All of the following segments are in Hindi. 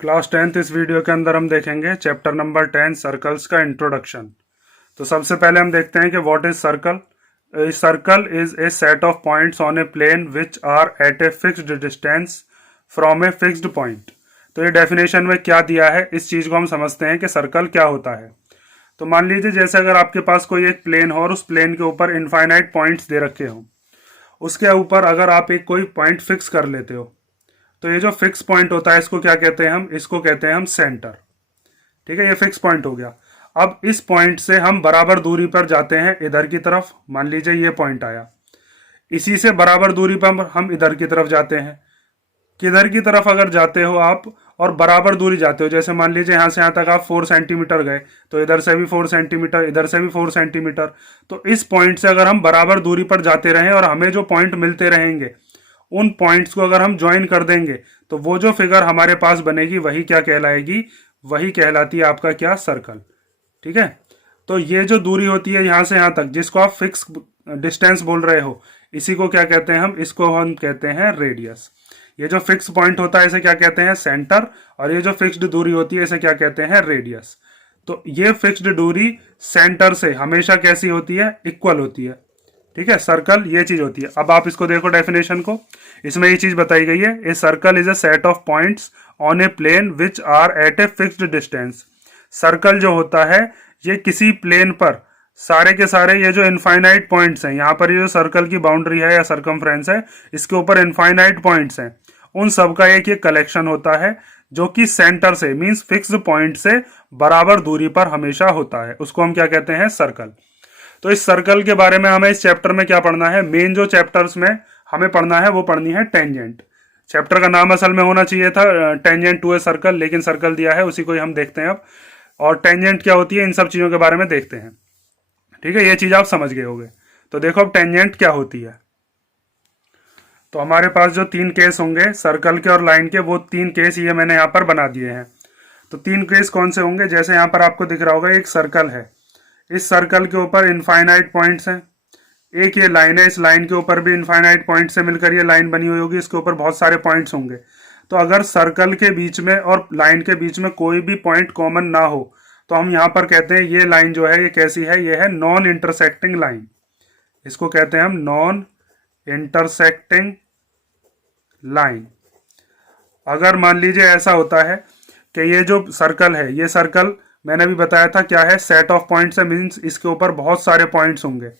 क्लास 10th इस वीडियो के अंदर हम देखेंगे चैप्टर नंबर 10 सर्कल्स का इंट्रोडक्शन। तो सबसे पहले हम देखते हैं कि what is circle. A circle is a set of points on a plane which are at a fixed distance from a fixed point. तो ये डेफिनेशन में क्या दिया है, इस चीज को हम समझते हैं कि सर्कल क्या होता है। तो मान लीजिए जैसे अगर आपके पास कोई एक प्लेन हो और उस प्लेन के ऊपर इनफाइनाइट पॉइंट्स दे रखे हो, उसके ऊपर अगर आप एक कोई पॉइंट फिक्स कर लेते हो तो ये जो फिक्स पॉइंट होता है इसको क्या कहते हैं, हम इसको कहते हैं हम सेंटर। ठीक है, ये फिक्स पॉइंट हो गया। अब इस पॉइंट से हम बराबर दूरी पर जाते हैं इधर की तरफ। मान लीजिए ये पॉइंट आया, इसी से बराबर दूरी पर हम इधर की तरफ जाते हैं। किधर की तरफ अगर जाते हो आप और बराबर दूरी जाते हो, जैसे मान लीजिए यहां से यहां तक आप 4 सेंटीमीटर गए तो इधर से भी 4 सेंटीमीटर, इधर से भी 4 सेंटीमीटर। तो इस पॉइंट से अगर हम बराबर दूरी पर जाते रहें और हमें जो पॉइंट मिलते रहेंगे उन पॉइंट्स को अगर हम ज्वाइन कर देंगे तो वो जो फिगर हमारे पास बनेगी वही क्या कहलाएगी, वही कहलाती है आपका क्या, सर्कल। ठीक है, तो ये जो दूरी होती है यहां से यहां तक जिसको आप फिक्स डिस्टेंस बोल रहे हो, इसी को क्या कहते हैं, हम इसको हम कहते हैं रेडियस। ये जो फिक्स पॉइंट होता है इसे क्या कहते हैं, सेंटर, और ये जो फिक्स्ड दूरी होती है इसे क्या कहते हैं, रेडियस। तो ये फिक्स्ड दूरी सेंटर से हमेशा कैसी होती है, इक्वल होती है। ठीक है, सर्कल ये चीज होती है। अब आप इसको देखो डेफिनेशन को, इसमें ये चीज बताई गई है, a circle is a set of points on a plane which are at a fixed distance. Circle जो होता है ये किसी प्लेन पर सारे के सारे ये जो इनफाइनाइट पॉइंट्स हैं, यहाँ पर ये जो सर्कल की बाउंड्री है या सरकमफ्रेंस है, इसके ऊपर इनफाइनाइट पॉइंट्स हैं, उन सब का एक ये कलेक्शन होता है जो कि सेंटर से मींस फिक्स्ड पॉइंट से बराबर दूरी पर हमेशा होता है, उसको हम क्या कहते हैं, सर्कल। तो इस सर्कल के बारे में हमें इस चैप्टर में क्या पढ़ना है, मेन जो चैप्टर्स में हमें पढ़ना है वो पढ़नी है टेंजेंट। चैप्टर का नाम असल में होना चाहिए था टेंजेंट टू ए सर्कल, लेकिन सर्कल दिया है उसी को ही हम देखते हैं अब। और टेंजेंट क्या होती है इन सब चीजों के बारे में देखते हैं। ठीक है, ये चीज आप समझ गए होंगे। तो देखो अब टेंजेंट क्या होती है। तो हमारे पास जो 3 केस होंगे सर्कल के और लाइन के, वो 3 केस ये मैंने यहाँ पर बना दिए हैं। तो 3 केस कौन से होंगे, जैसे यहाँ पर आपको दिख रहा होगा एक सर्कल है, इस सर्कल के ऊपर इनफाइनाइट पॉइंट्स हैं। एक ये लाइन है, इस लाइन के ऊपर भी इनफाइनाइट पॉइंट से मिलकर ये लाइन बनी हुई होगी, इसके ऊपर बहुत सारे पॉइंट्स होंगे। तो अगर सर्कल के बीच में और लाइन के बीच में कोई भी पॉइंट कॉमन ना हो तो हम यहाँ पर कहते हैं ये लाइन जो है ये कैसी है, ये है नॉन इंटरसेक्टिंग लाइन। इसको कहते हैं हम नॉन इंटरसेक्टिंग लाइन। अगर मान लीजिए ऐसा होता है कि ये जो सर्कल है, ये सर्कल मैंने भी बताया था क्या है, सेट ऑफ पॉइंट्स है, मीन्स इसके ऊपर बहुत सारे पॉइंट्स होंगे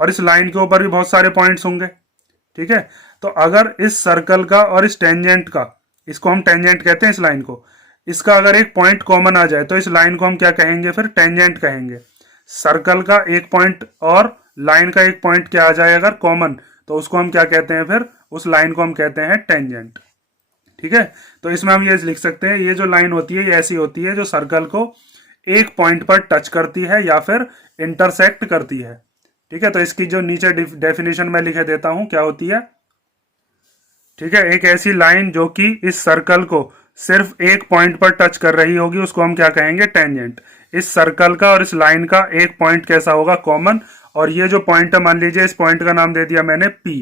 और इस लाइन के ऊपर भी बहुत सारे पॉइंट्स होंगे। ठीक है, तो अगर इस सर्कल का और इस टेंजेंट का, इसको हम टेंजेंट कहते हैं इस लाइन को, इसका अगर एक पॉइंट कॉमन आ जाए तो इस लाइन को हम क्या कहेंगे, फिर टेंजेंट कहेंगे। सर्कल का एक पॉइंट और लाइन का एक पॉइंट क्या आ जाए अगर कॉमन, तो उसको हम क्या कहते हैं, फिर उस लाइन को हम कहते हैं टेंजेंट। ठीक है, तो इसमें हम ये लिख सकते हैं ये जो लाइन होती है ये ऐसी होती है जो सर्कल को एक पॉइंट पर टच करती है या फिर इंटरसेक्ट करती है। ठीक है, तो इसकी जो नीचे डेफिनेशन में लिखे देता हूं क्या होती है। ठीक है, एक ऐसी लाइन जो कि इस सर्कल को सिर्फ एक पॉइंट पर टच कर रही होगी उसको हम क्या कहेंगे, टेंजेंट। इस सर्कल का और इस लाइन का एक पॉइंट कैसा होगा, कॉमन, और ये जो पॉइंट है मान लीजिए इस पॉइंट का नाम दे दिया मैंने P,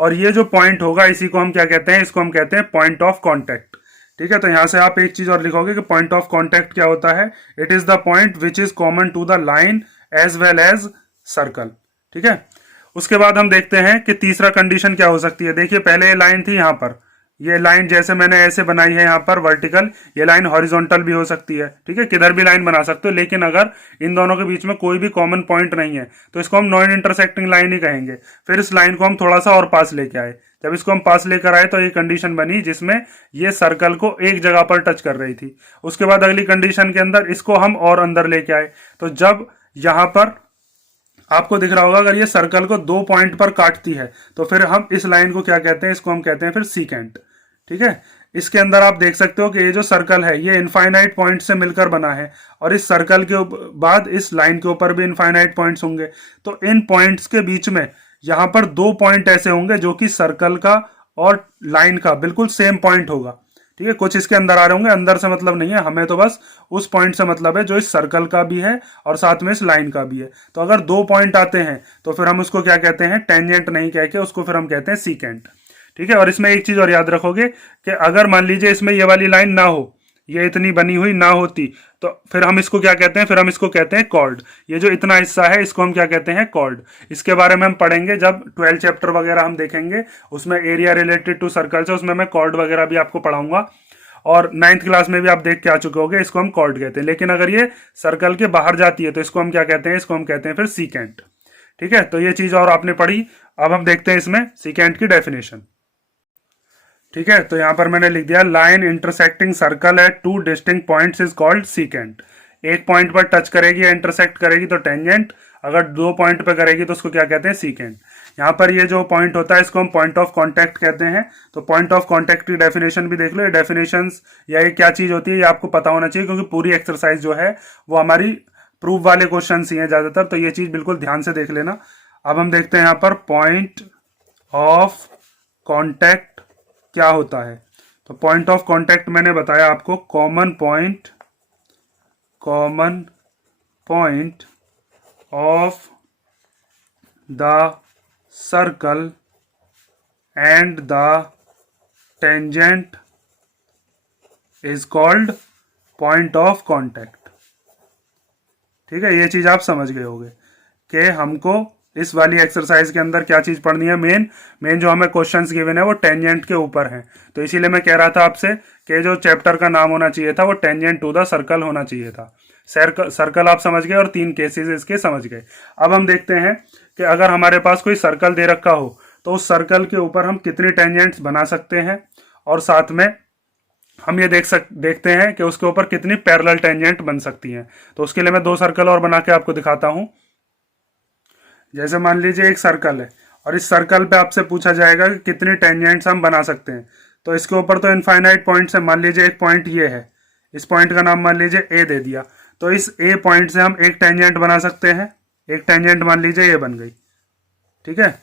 और ये जो पॉइंट होगा इसी को हम क्या कहते हैं, इसको हम कहते हैं पॉइंट ऑफ कॉन्टेक्ट। ठीक है, तो यहां से आप एक चीज और लिखोगे कि पॉइंट ऑफ कॉन्टेक्ट क्या होता है, it is the point which is common to the line as well as circle. ठीक है, उसके बाद हम देखते हैं कि तीसरा कंडीशन क्या हो सकती है। देखिए पहले ये लाइन थी, यहाँ पर ये लाइन जैसे मैंने ऐसे बनाई है यहाँ पर वर्टिकल, ये लाइन हॉरिजॉन्टल भी हो सकती है। ठीक है, किधर भी लाइन बना सकते हो, लेकिन अगर इन दोनों के बीच में कोई भी कॉमन पॉइंट नहीं है तो इसको हम नॉन इंटरसेक्टिंग लाइन ही कहेंगे। फिर इस लाइन को हम थोड़ा सा और पास लेके आए, जब इसको हम पास लेकर आए तो ये कंडीशन बनी जिसमें ये सर्कल को एक जगह पर टच कर रही थी। उसके बाद अगली कंडीशन के अंदर इसको हम और अंदर लेके आए, तो जब यहाँ पर आपको दिख रहा होगा अगर ये सर्कल को 2 पॉइंट पर काटती है तो फिर हम इस लाइन को क्या कहते हैं, इसको हम कहते हैं फिर सीकेंट। ठीक है, इसके अंदर आप देख सकते हो कि ये जो सर्कल है ये इनफाइनाइट पॉइंट से मिलकर बना है और इस सर्कल के बाद इस लाइन के ऊपर भी इनफाइनाइट पॉइंट्स होंगे। तो इन पॉइंट्स के बीच में यहां पर 2 पॉइंट ऐसे होंगे जो कि सर्कल का और लाइन का बिल्कुल सेम पॉइंट होगा। ठीक है, कुछ इसके अंदर आ रहे होंगे, अंदर से मतलब नहीं है, हमें तो बस उस पॉइंट से मतलब है जो इस सर्कल का भी है और साथ में इस लाइन का भी है। तो अगर 2 पॉइंट आते हैं तो फिर हम उसको क्या कहते हैं, टेंजेंट नहीं कह के उसको फिर हम कहते हैं सीकेंट। ठीक है, और इसमें एक चीज और याद रखोगे कि अगर मान लीजिए इसमें ये वाली लाइन ना हो, ये इतनी बनी हुई ना होती तो फिर हम इसको क्या कहते हैं, फिर हम इसको कहते हैं कॉर्ड। ये जो इतना हिस्सा है इसको हम क्या कहते हैं, कॉर्ड। इसके बारे में हम पढ़ेंगे जब 12 चैप्टर वगैरह हम देखेंगे, उसमें एरिया रिलेटेड टू सर्कल्स है, उसमें मैं कॉर्ड वगैरह भी आपको पढ़ाऊंगा। और 9th क्लास में भी आप देख के आ चुके होंगे, इसको हम कॉर्ड कहते हैं। लेकिन अगर ये सर्कल के बाहर जाती है तो इसको हम क्या कहते हैं, इसको हम कहते हैं फिर सीकेंट। ठीक है, तो ये चीज और आपने पढ़ी। अब हम देखते हैं इसमें सीकेंट की डेफिनेशन। ठीक है, तो यहां पर मैंने लिख दिया, line intersecting circle eight two distinct points is called secant. एक पॉइंट पर टच करेगी या इंटरसेक्ट करेगी तो टेंजेंट, अगर दो पॉइंट पर करेगी तो उसको क्या कहते हैं, सीकेंट। यहाँ पर ये जो पॉइंट होता है इसको हम पॉइंट ऑफ कांटेक्ट कहते हैं। तो पॉइंट ऑफ कांटेक्ट की डेफिनेशन भी देख लो। ये डेफिनेशंस या ये क्या चीज होती है ये आपको पता होना चाहिए, क्योंकि पूरी एक्सरसाइज जो है वो हमारी प्रूफ वाले क्वेश्चन ही हैं ज्यादातर, तो ये चीज बिल्कुल ध्यान से देख लेना। अब हम देखते हैं यहाँ पर पॉइंट ऑफ कांटेक्ट क्या होता है। तो पॉइंट ऑफ कांटेक्ट मैंने बताया आपको, common point of the circle and the tangent is called point of contact. ठीक है, ये चीज आप समझ गए होंगे कि हमको इस वाली एक्सरसाइज के अंदर क्या चीज पढ़नी है। मेन जो हमें क्वेश्चंस गिवन है वो टेंजेंट के ऊपर है। तो इसीलिए मैं कह रहा था आपसे कि जो चैप्टर का नाम होना चाहिए था वो टेंजेंट टू द सर्कल होना चाहिए था। सर्कल आप समझ गए और 3 केसेस इसके समझ गए। अब हम देखते हैं कि अगर हमारे पास कोई सर्कल दे रखा हो तो उस सर्कल के ऊपर हम कितनी टेंजेंट्स बना सकते हैं, और साथ में हम ये देखते हैं कि उसके ऊपर कितनी पैरेलल टेंजेंट बन सकती हैं। तो उसके लिए मैं 2 सर्कल और बना के आपको दिखाता हूं। जैसे मान लीजिए एक सर्कल है और इस सर्कल पे आपसे पूछा जाएगा कि कितनी टेंजेंट्स हम बना सकते हैं। तो इसके ऊपर तो इनफाइनाइट पॉइंट्स है। मान लीजिए एक पॉइंट ये है, इस पॉइंट का नाम मान लीजिए ए दे दिया, तो इस ए पॉइंट से हम एक टेंजेंट बना सकते हैं। एक टेंजेंट मान लीजिए ये बन गई। ठीक है,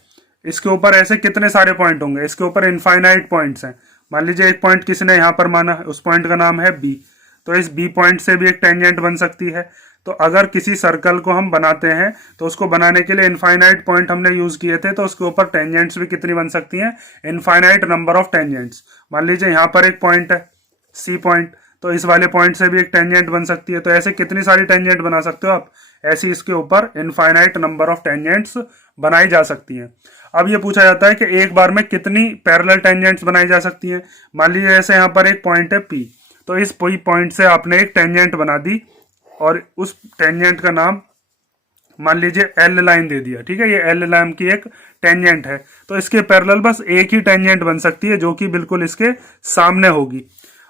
इसके ऊपर ऐसे कितने सारे पॉइंट होंगे, इसके ऊपर इनफाइनाइट पॉइंट्स हैं। मान लीजिए एक पॉइंट किसने यहाँ पर माना, उस पॉइंट का नाम है बी, तो इस बी पॉइंट से भी एक टेंजेंट बन सकती है। तो अगर किसी सर्कल को हम बनाते हैं तो उसको बनाने के लिए इनफाइनाइट पॉइंट हमने यूज किए थे, तो उसके ऊपर टेंजेंट्स भी कितनी बन सकती हैं, इनफाइनाइट नंबर ऑफ टेंजेंट्स। मान लीजिए यहाँ पर एक पॉइंट है सी पॉइंट, तो इस वाले पॉइंट से भी एक टेंजेंट बन सकती है। तो ऐसे कितनी सारी टेंजेंट बना सकते हो आप, ऐसी इसके ऊपर इनफाइनाइट नंबर ऑफ टेंजेंट्स बनाई जा सकती हैं। अब ये पूछा जाता है कि एक बार में कितनी पैरेलल टेंजेंट्स बनाई जा सकती हैं। मान लीजिए जैसे यहाँ पर एक पॉइंट है पी, तो इस पॉइंट से आपने एक टेंजेंट बना दी और उस टेंजेंट का नाम मान लीजिए एल लाइन दे दिया। ठीक है, ये एल लाइन की एक टेंजेंट है, तो इसके पैरेलल बस एक ही टेंजेंट बन सकती है जो कि बिल्कुल इसके सामने होगी।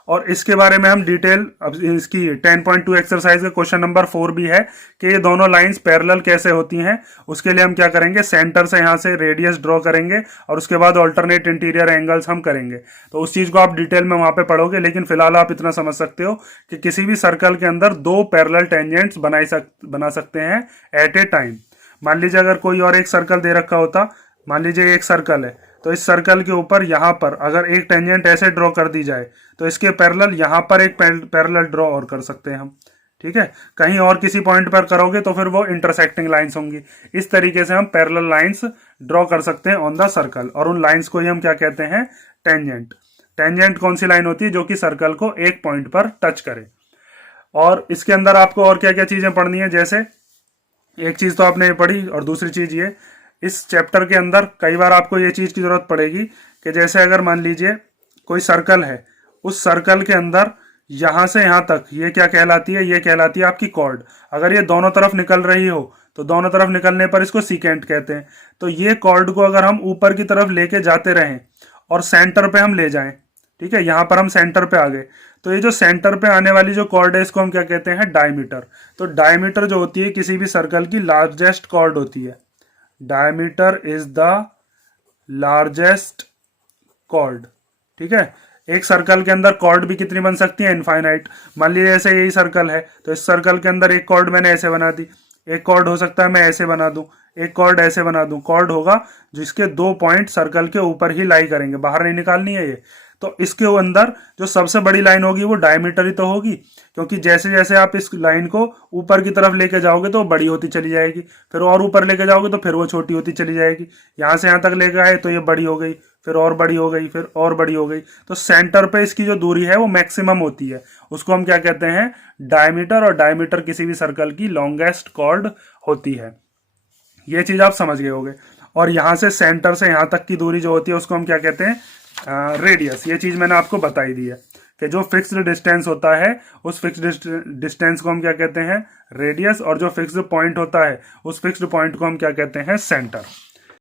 और इसके बारे में हम डिटेल, अब इसकी 10.2 एक्सरसाइज का क्वेश्चन नंबर 4 भी है कि ये दोनों लाइंस पैरेलल कैसे होती हैं। उसके लिए हम क्या करेंगे, सेंटर से यहाँ से रेडियस ड्रॉ करेंगे और उसके बाद ऑल्टरनेट इंटीरियर एंगल्स हम करेंगे। तो उस चीज को आप डिटेल में वहां पे पढ़ोगे, लेकिन फिलहाल आप इतना समझ सकते हो कि किसी भी सर्कल के अंदर 2 पैरेलल टेंजेंट्स बना सकते हैं एट ए टाइम। मान लीजिए अगर कोई और एक सर्कल दे रखा होता, मान लीजिए एक सर्कल है, तो इस सर्कल के ऊपर यहाँ पर अगर एक टेंजेंट ऐसे ड्रॉ कर दी जाए तो इसके पैरेलल यहाँ पर एक पैरेलल ड्रॉ और कर सकते हैं हम। ठीक है, कहीं और किसी पॉइंट पर करोगे तो फिर वो इंटरसेक्टिंग लाइंस होंगी। इस तरीके से हम पैरेलल लाइंस ड्रॉ कर सकते हैं ऑन द सर्कल, और उन लाइंस को ही हम क्या कहते हैं, टेंजेंट। टेंजेंट कौन सी लाइन होती है, जो कि सर्कल को एक पॉइंट पर टच करे। और इसके अंदर आपको और क्या क्या चीजें पढ़नी है, जैसे एक चीज तो आपने पढ़ी, और दूसरी चीज ये, इस चैप्टर के अंदर कई बार आपको ये चीज की जरूरत पड़ेगी कि जैसे अगर मान लीजिए कोई सर्कल है, उस सर्कल के अंदर यहां से यहां तक ये क्या कहलाती है, ये कहलाती है आपकी कॉर्ड। अगर ये दोनों तरफ निकल रही हो तो दोनों तरफ निकलने पर इसको सीकेंट कहते हैं। तो ये कॉर्ड को अगर हम ऊपर की तरफ लेके जाते रहें और सेंटर पे हम ले जाएं, ठीक है, यहां पर हम सेंटर पे आ गए, तो ये जो सेंटर पे आने वाली जो कॉर्ड है इसको हम क्या कहते हैं, डायमीटर। तो डायमीटर जो होती है किसी भी सर्कल की लार्जेस्ट कॉर्ड होती है। Diameter is the largest chord. ठीक है, एक सर्कल के अंदर कॉर्ड भी कितनी बन सकती है, इनफाइनाइट। मान लीजिए ऐसे यही सर्कल है, तो इस सर्कल के अंदर एक कॉर्ड मैंने ऐसे बना दी, एक कॉर्ड हो सकता है मैं ऐसे बना दूं, एक कॉर्ड ऐसे बना दूं। कॉर्ड होगा जिसके 2 पॉइंट सर्कल के ऊपर ही लाई करेंगे, बाहर नहीं निकालनी है ये। तो इसके अंदर जो सबसे बड़ी लाइन होगी वो डायमीटर ही तो होगी, क्योंकि जैसे जैसे आप इस लाइन को ऊपर की तरफ लेके जाओगे तो बड़ी होती चली जाएगी, फिर और ऊपर लेके जाओगे तो फिर वो छोटी होती चली जाएगी। यहां से यहां तक लेके आए तो ये बड़ी हो गई, फिर और बड़ी हो गई, फिर और बड़ी हो गई। तो सेंटर पे इसकी जो दूरी है वो मैक्सिमम होती है, उसको हम क्या कहते हैं, डायमीटर। और डायमीटर किसी भी सर्कल की लॉन्गेस्ट कॉर्ड होती है। ये चीज आप समझ गए होगे। और यहां से सेंटर से यहां तक की दूरी जो होती है उसको हम क्या कहते हैं, रेडियस। ये चीज मैंने आपको बताई दी है कि जो फिक्स्ड डिस्टेंस होता है उस फिक्स्ड डिस्टेंस को हम क्या कहते हैं, रेडियस। और जो फिक्स्ड पॉइंट होता है उस फिक्स्ड पॉइंट को हम क्या कहते हैं, सेंटर।